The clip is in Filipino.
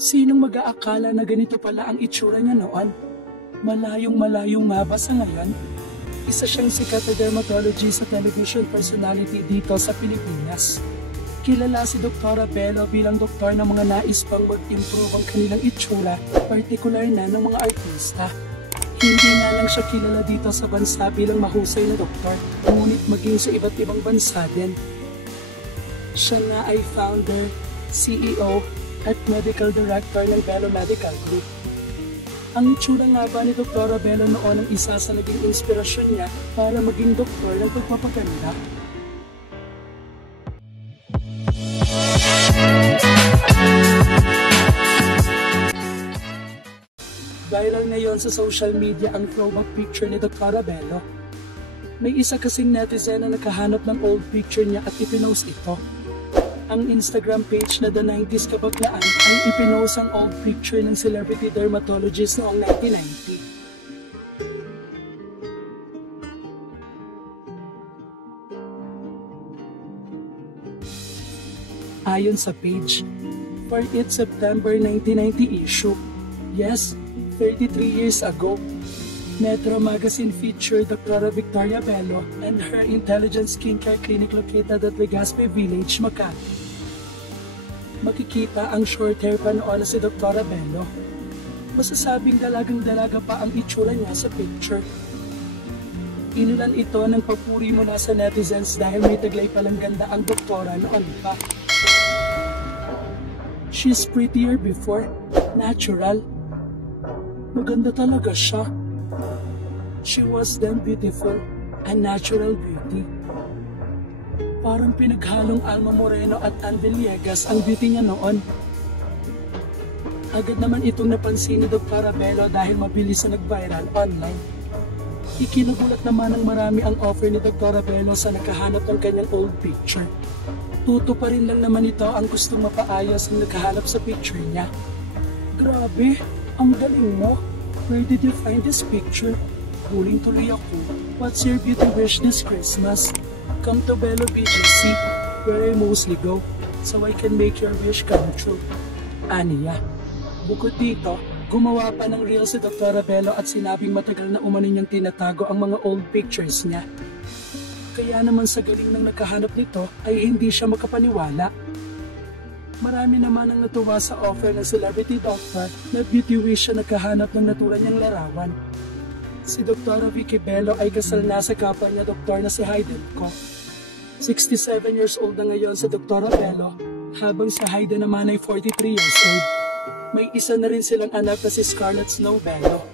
Sinong mag-aakala na ganito pala ang itsura niya noon? Malayong-malayo nga ba sa ngayon? Isa siyang sikat na dermatologist sa television personality dito sa Pilipinas. Kilala si Dr. Bello bilang doktor ng mga nais pang mag-improve ang kanilang itsura, partikular na ng mga artista. Hindi nga lang siya kilala dito sa bansa bilang mahusay na doktor, ngunit maging sa iba't ibang bansa din. Siya nga ay founder, CEO, at medical director ng Bello Medical Group. Ang itsura nga ba ni Dr. Bello noon ang isa sa naging inspirasyon niya para maging doktor ng pagpapaganda? Viral ngayon sa social media ang throwback picture ni Dr. Bello. May isa kasing netizen na nakahanap ng old picture niya at ipinost ito. Ang Instagram page na The 90s Kabaglaan ay ipinost ang old picture ng celebrity dermatologist noong 1990. Ayon sa page, for its September 1990 issue, yes, 33 years ago, Metro Magazine featured Dr. Victoria Bello and her intelligent skincare clinic located at Legazpi Village, Makati. Makikita ang short hair pa noon na si Dr. Bello. Masasabing dalagang-dalaga pa ang itsura niya sa picture. Inulan ito ng papuri mula sa netizens dahil may taglay palang ganda ang doktora noon pa. She's prettier before, natural. Maganda talaga siya. She was then beautiful, a natural beauty. Parang pinaghalong Alma Moreno at Ann Villegas ang beauty niya noon. Agad naman itong napansin ni Dr. Bello dahil mabilis na nag-viral online. Ikinagulat naman ng marami ang offer ni Dr. Bello sa nakahanap ng kanyang old picture. Tuto pa rin lang naman ito ang gustong mapaayos ang nakahanap sa picture niya. Grabe, ang galing mo. Where did you find this picture? Huling tuloy ako. What's your beauty wish this Christmas? Come to Bello BGC, where I mostly go, so I can make your wish come true. Aniya. Bukod dito, gumawa pa ng reel si Dr. Bello at sinabing matagal na umano niyang tinatago ang mga old pictures niya. Kaya naman sa galing ng nakahanap nito ay hindi siya makapaniwala. Marami naman ang natuwa sa offer ng celebrity doctor na beauty wish siya nakahanap ng natural niyang larawan. Si Dr. Vicky Bello ay kasal na sa kapwa niya doktor na si Hayden Ko. 67 years old na ngayon si Dr. Bello, habang si Hayden naman ay 43 years old. May isa na rin silang anak na si Scarlett Snow Bello.